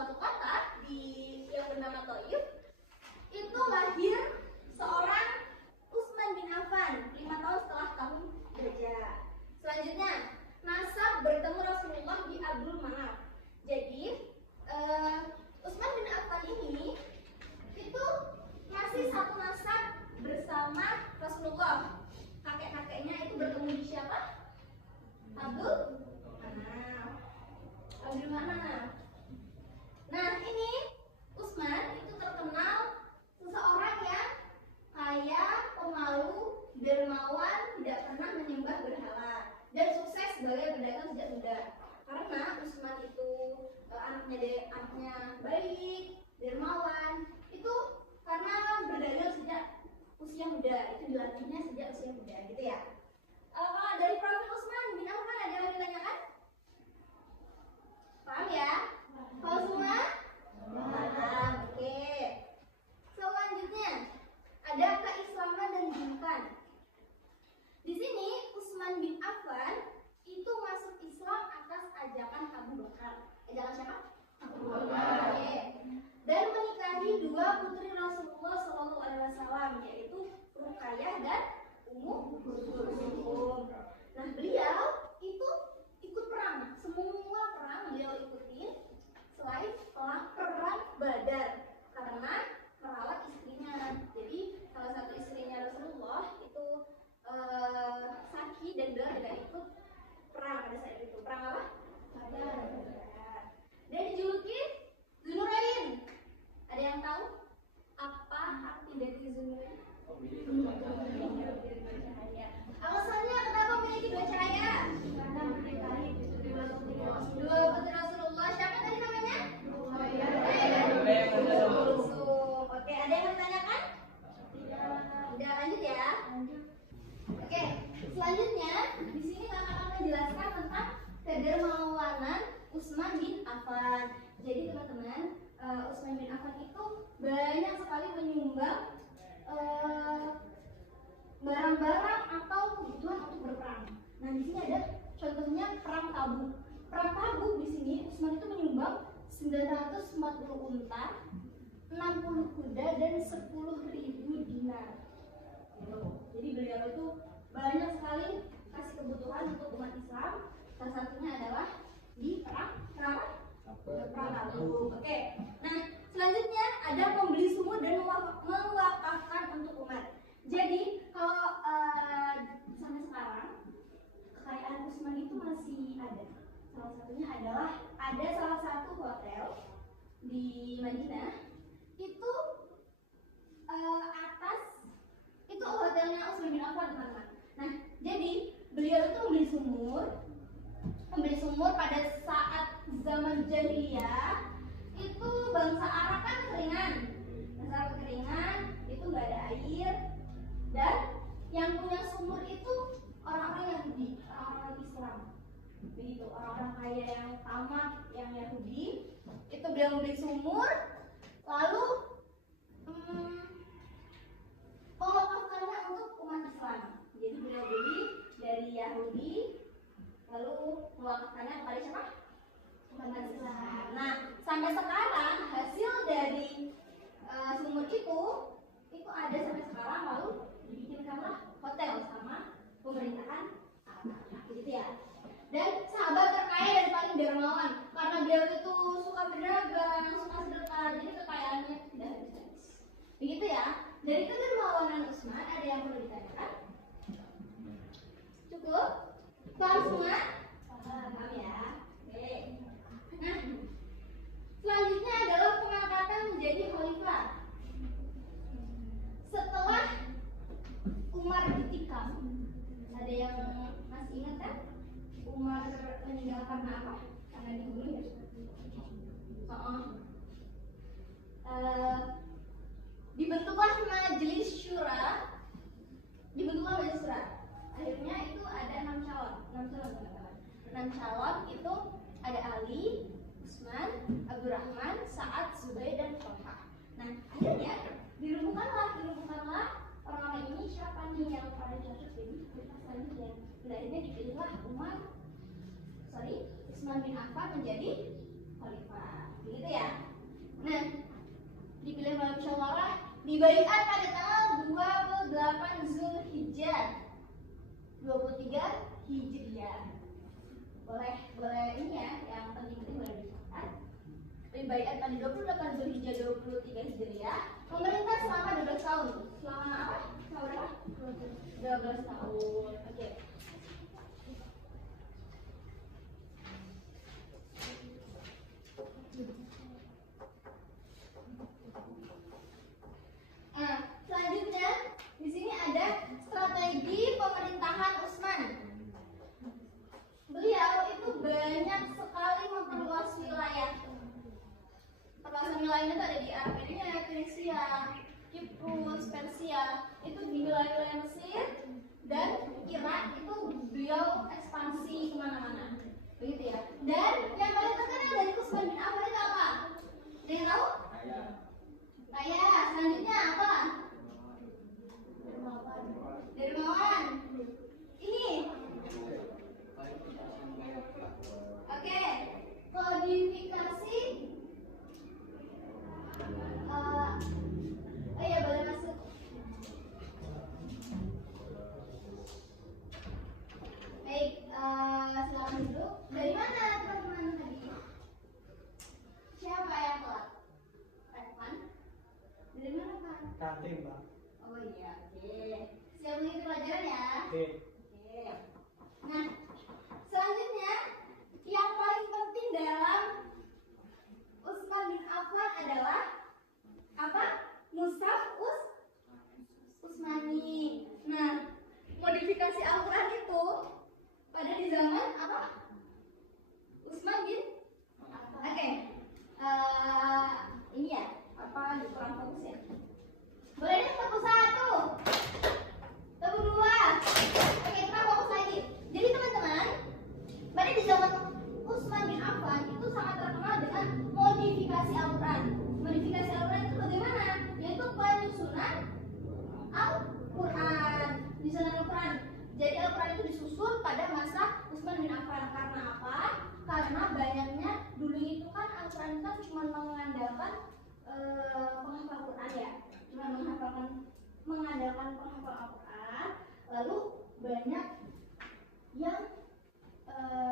suatu kota di yang bernama Thaif, itu lahir seorang Utsman bin Affan 5 tahun setelah tahun Dajjal. Selanjutnya, nasab bertemu Rasulullah di Abdul Manaf. Jadi Utsman bin Affan ini itu masih satu nasab bersama Rasulullah. Kakek-kakeknya itu bertemu di siapa? Abdul Manaf. Abdul Manaf. Nah, ini Utsman itu terkenal seseorang yang kaya, pemalu, dermawan, tidak pernah menyembah berhala, dan sukses sebagai pedagang sejak muda. Karena Utsman itu anaknya baik, dermawan, itu karena berdagang sejak usia muda, itu dilatihnya sejak usia muda, gitu ya. Kalau dari profil Utsman bin Affan ada yang ditanyakan? Paham ya? Kalau semua? Paham. Oke. Selanjutnya ada keislaman dan julukan. Di sini Utsman bin Affan itu masuk Islam atas ajakan Abu Bakar. Ajakan siapa? Abu Bakar. Oke. Dan menikahi 2 putri Rasulullah SAW, yaitu Ruqayyah dan Ummu Kulsum. Nah, beliau itu ikut perang, semua perang beliau ikutin selain perang Badar karena merawat istrinya. Jadi salah satu istrinya Rasulullah itu sakit dan beliau tidak ikut perang pada saat itu. Perang apa? Badar. Dan dijuluki Dzunurain. Ada yang tahu apa arti dari Dzunurain? Alasannya kenapa memiliki 2 cahaya? Karena menikahi 2 putri Rasulullah. Siapa tadi namanya? Oke, ada yang bertanyakan? Tidak, lanjut ya. Oke, selanjutnya di sini kakak akan menjelaskan tentang kedermawanan Utsman bin Affan. Jadi teman-teman, Utsman bin Affan itu banyak sekali menyumbang barang-barang atau kebutuhan untuk berperang. Nah, di sini ada contohnya perang Tabuk. Perang Tabuk di sini Utsman itu menyumbang 940 unta, 60 kuda dan 10.000 dinar. Jadi beliau itu banyak sekali kasih kebutuhan untuk umat Islam. Salah satunya adalah di perang Tabuk. Oke. Nah, selanjutnya ada membeli sumur dan mewakafkan untuk umat. Jadi kalau sampai sekarang kekayaan Utsman itu masih ada. Salah satunya adalah ada salah satu hotel di Madinah itu atas itu hotelnya Utsman bin Affan, teman-teman. Nah, jadi beliau itu membeli sumur pada saat zaman jahiliyah. Itu bangsa Arab kan kekeringan. Itu nggak ada air, dan yang punya sumur itu orang-orang Yahudi, orang-orang Islam. Begitu, orang-orang kaya yang tamat, yang Yahudi. Itu beliau membeli sumur, lalu mewakafkannya untuk umat Islam. Jadi beliau beli dari Yahudi, lalu mewakafkannya kepada siapa? Umat Islam. Nah, sampai sekarang hasil dari sumur itu ada sampai sekarang, lalu dibikinkanlah hotel sama pemerintahan gitu ya. Dan sahabat terkaya dan paling dermawan karena beliau itu suka berdagang, suka sedekah, jadi kekayaannya tidak habis. Begitu ya. Dari kedermawanan Utsman ada yang perlu ditanyakan? Cukup? Paham semua? Paham ya. Oke. Nah, selanjutnya adalah pengangkatan menjadi khalifah. Setelah Umar ditikam, ada yang masih ingat kan? Umar meninggal karena apa? Karena dibunuh ya? Dibentuklah majelis syura. Akhirnya itu ada 6 calon. 6 calon itu ada Ali, Utsman, Abdurrahman, Sa'ad, Zubair, dan Thalhah. Nah, akhirnya dirumbukanlah orang-orang ini, siapa nih yang paling cocok jadi khalifah selanjutnya. Dan akhirnya dipilihlah Utsman bin Affan menjadi khalifah. Begitu ya. Nah, dipilih melalui musyawarah, dibaiat pada tanggal 28 Zulhijjah 23 Hijriah. Boleh ini ya, yang penting boleh dicatat. Dibaiat pada 28 Zulhijjah 23 Hijriah. Pemerintah selama 12 tahun. Selama apa? Selama berapa? 12 tahun. Oke. Nah, selanjutnya di sini ada strategi pemerintahan Utsman. Beliau itu banyak sekali memperluas wilayah. Perluasan wilayahnya itu ada di Armenia, Tunisia, Kiprus, Persia. Itu di wilayah Mesir dan Irak itu beliau ekspansi kemana-mana. Begitu ya. Dan yang paling terkenal dari Utsman bin Affan itu apa? Ada yang tahu? Kaya. Selanjutnya apa? Dermawan. Ini. Oke. Kodifikasi. Ya boleh masuk. Baik, silakan duduk. Dari mana teman-teman tadi? Siapa yang telat? Revan? Dari mana Pak? Kantin, Pak. Oh iya, oke. Siap mengikuti pelajaran ya? Oke. Oke. Nah, selanjutnya yang paling penting dalam Utsman bin Affan adalah apa? Mushaf Utsmani. Nah, modifikasi Al-Quran itu pada di zaman apa? Utsman bin Affan. Oke. Ini ya, apa kurang fokus ya? Boleh deh tepuk 1, tepuk 2. Oke, kita fokus lagi. Jadi teman-teman, pada di zaman Utsman bin Affan itu sangat terkenal dengan modifikasi Al-Quran. Modifikasi Al-Quran itu bagaimana? Yaitu penyusunan Al-Quran. Penyusunan Al-Quran. Jadi Al-Quran itu disusun pada masa Utsman bin Affan. Karena apa? Karena banyaknya dulu itu kan Al-Quran kan cuma mengandalkan penghafal Quran ya. Cuma mengandalkan penghafal Al-Quran. Lalu banyak yang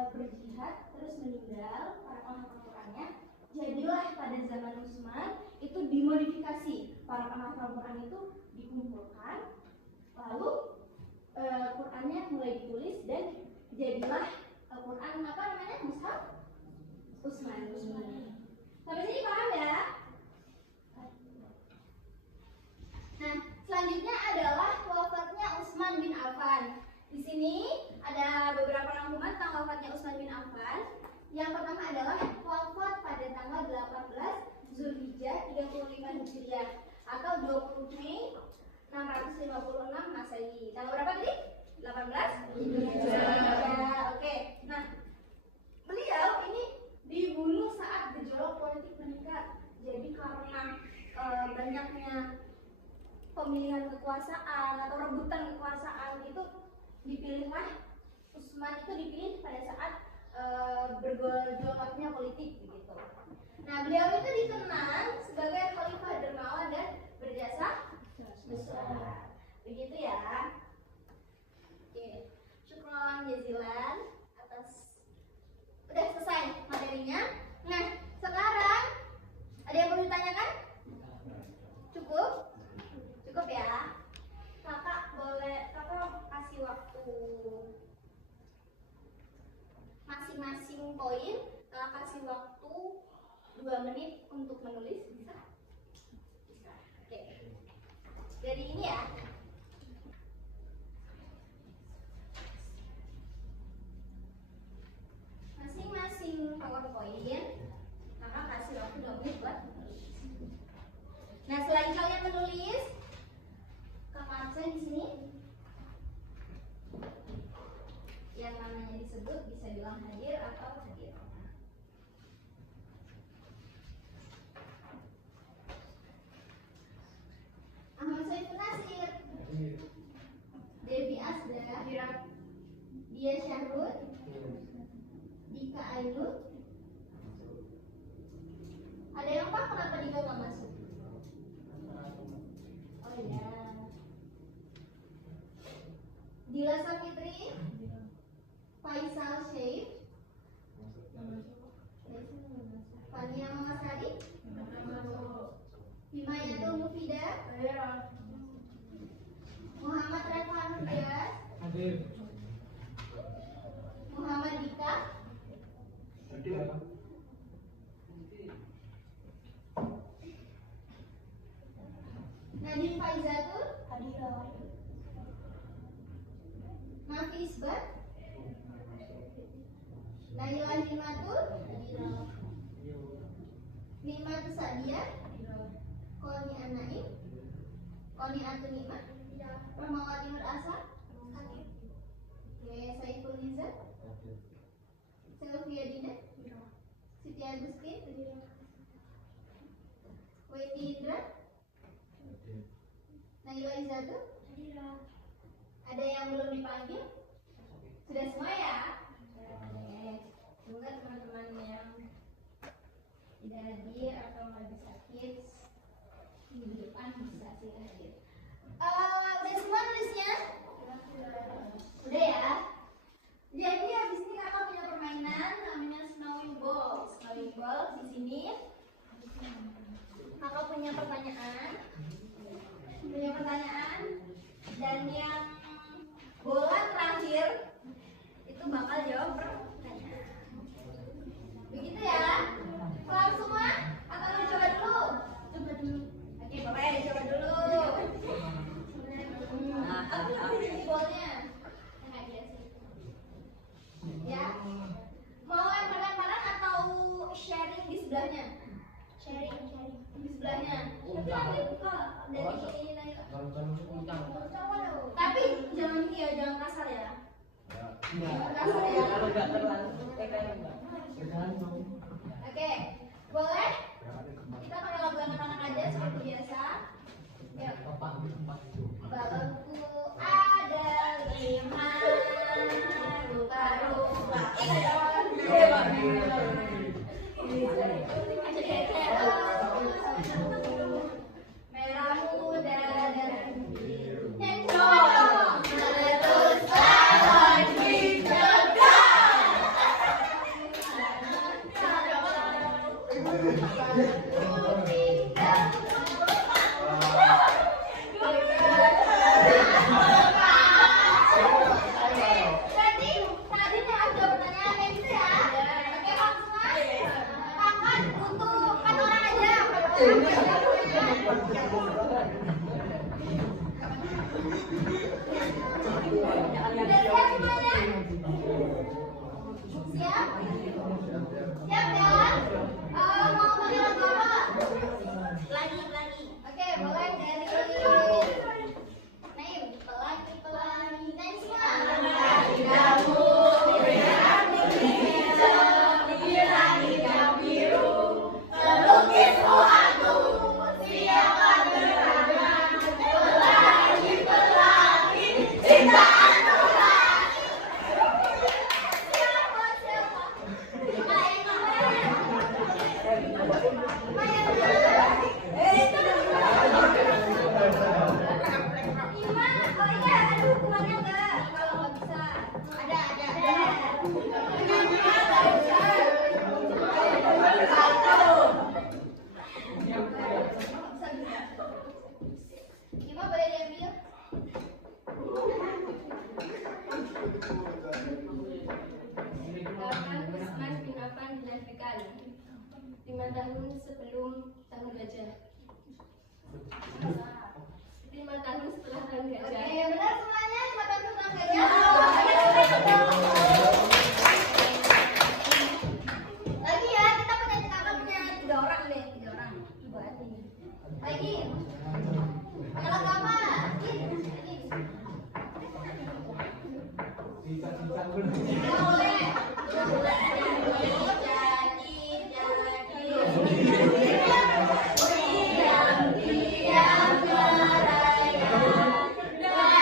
berjihad terus meninggal para penghafal Qurannya. Jadilah pada zaman Utsman itu dimodifikasi, para penghafal Quran itu dikumpulkan, lalu Qurannya mulai ditulis dan jadilah Quran apa namanya, Mushaf Utsmani. Sampai sini paham ya? Nah, selanjutnya adalah wafatnya Utsman bin Affan. Di sini ada beberapa rangkuman tentang wafatnya Utsman bin Affan. Yang pertama adalah wafat pada tanggal 18 Zulhijjah 35 Hijriah atau 20 Mei 656 Masehi. Tanggal berapa tadi? 18 Zulhijjah. Oke. Nah, beliau ini dibunuh saat gejolak politik meningkat. Jadi karena banyaknya pemilihan kekuasaan atau rebutan kekuasaan itu dipilihlah Utsman itu dipilih pada saat bergejolaknya politik begitu. Nah, beliau itu dikenal sebagai khalifah dermawan dan berjasa besar. Begitu ya. Oke. Syukran jazilan atas udah selesai materinya. Nah, sekarang ada yang perlu ditanyakan? Cukup? Cukup ya. Kakak kasih waktu masing-masing poin. Kakak kasih waktu 2 menit untuk menulis. Bisa? Bisa. Oke. Jadi ini ya. Masing-masing PowerPoint kakak kasih waktu 2 menit buat menulis. Nah, selain kalian menulis, kakak absen di sini. Yang namanya disebut bisa bilang hadir atau hadir. Ahmad Saiful Nasir, Devi Asda, Dia Syahrul, Dika Ainul, Muhammad Revan Dias. Hadir. Muhammad Dika. Hadir. Nadine Faizatul. Hadir. Mafi Isbat. Naila Himatul. Hadir. Nikmatus Sadia. Koni Anaim. Koni Atun Nikmat. Rahmawati Nur Asa. Oke, Saiful Nizar. Sylvia Dina. Siti Agustin. Weti Indra. Naila Izatu. Ada yang belum dipanggil? Sudah semua ya? Semoga teman-teman yang tidak hadir atau lagi sakit minggu depan bisa sih hadir. Udah semua nulisnya? Udah ya? Jadi habis ini kakak punya permainan namanya snowing ball. Snowing ball di sini. Kakak punya pertanyaan. Dan yang bola terakhir itu bakal jawab pertanyaan. Begitu ya? Paham semua? Atau mau coba dulu? Coba dulu. Oke, Bapak ya coba dulu. Ini bolnya. Ya. Mau lempar-lemparan atau sharing di sebelahnya? Sharing di sebelahnya. Tapi nanti kalau dari ini nanti. Tapi jangan ini ya, jangan kasar ya. Jangan kasar ya. Kalau nggak terlalu, Oke, boleh? Kita pakai lagu anak-anak aja seperti biasa. Yuk. Bapakku ada 5 rupa-rupa. Merah muda dan biru. Meletus salon hijau.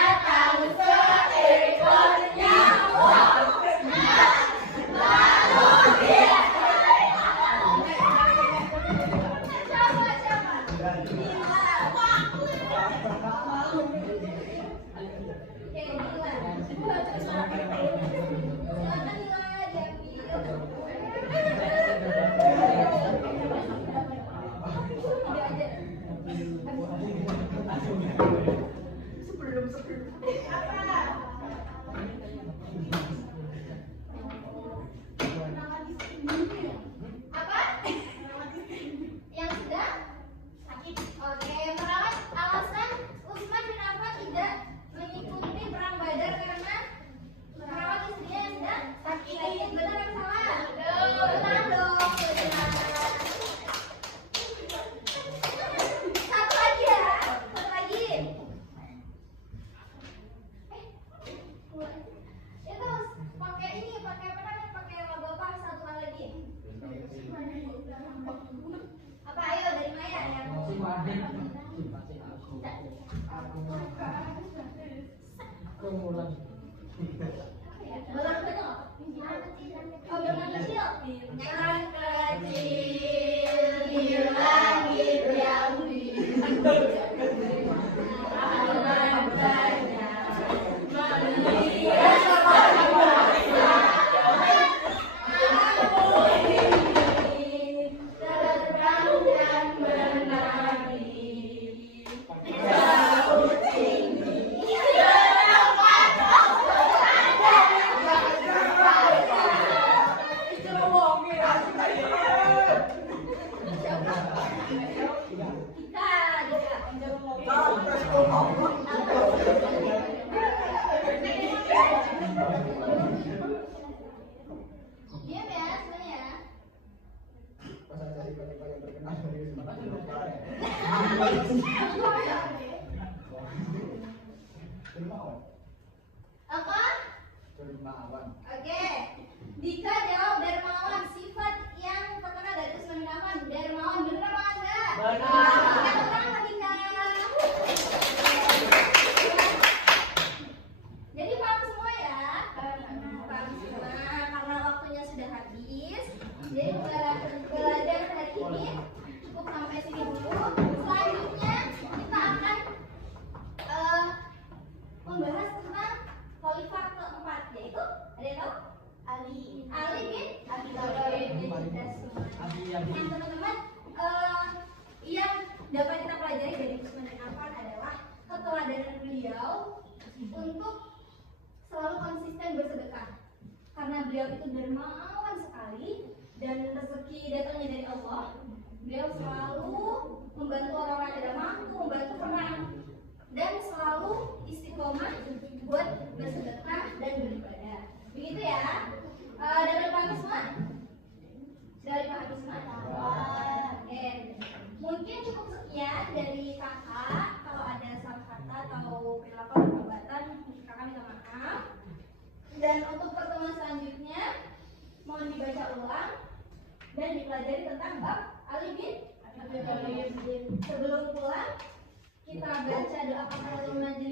Datang seekor nyawa. Belang kecil nggak? Oh, belang kecil. Bintang kecil di langit yang biru. Diam ya semuanya. Apa? Oke. Dika jawab dermawan, sifat yang terkenal dari Usman bin Affan. Dermawan, bener apa enggak? Benar. Yang terang lagi kan? Jadi paham semua ya? Paham semua. Karena waktunya sudah habis, jadi belajar hari ini cukup sampai sini dulu. Selanjutnya kita akan membahas tentang khalifah keempat, yaitu ada yang tahu? Ali bin Abi Thalib. Kita semua. Nah, teman-teman, yang dapat kita pelajari dari Utsman bin Affan adalah keteladanan beliau untuk selalu konsisten bersedekah. Karena beliau itu dermawan sekali dan rezeki datangnya dari Allah. Beliau selalu membantu orang-orang yang tidak mampu, membantu perang, dan selalu istiqomah buat bersedekah dan beribadah. Begitu ya. Dari paham semua? Dari paham semua? Oke. Mungkin cukup sekian dari kakak. Kalau ada salah kata atau perilaku atau perbuatan, kakak minta maaf. Dan untuk pertemuan selanjutnya, mohon dibaca ulang dan dipelajari tentang bab Ali bin Abi Thalib. Sebelum pulang, kita baca doa kafaratul majlis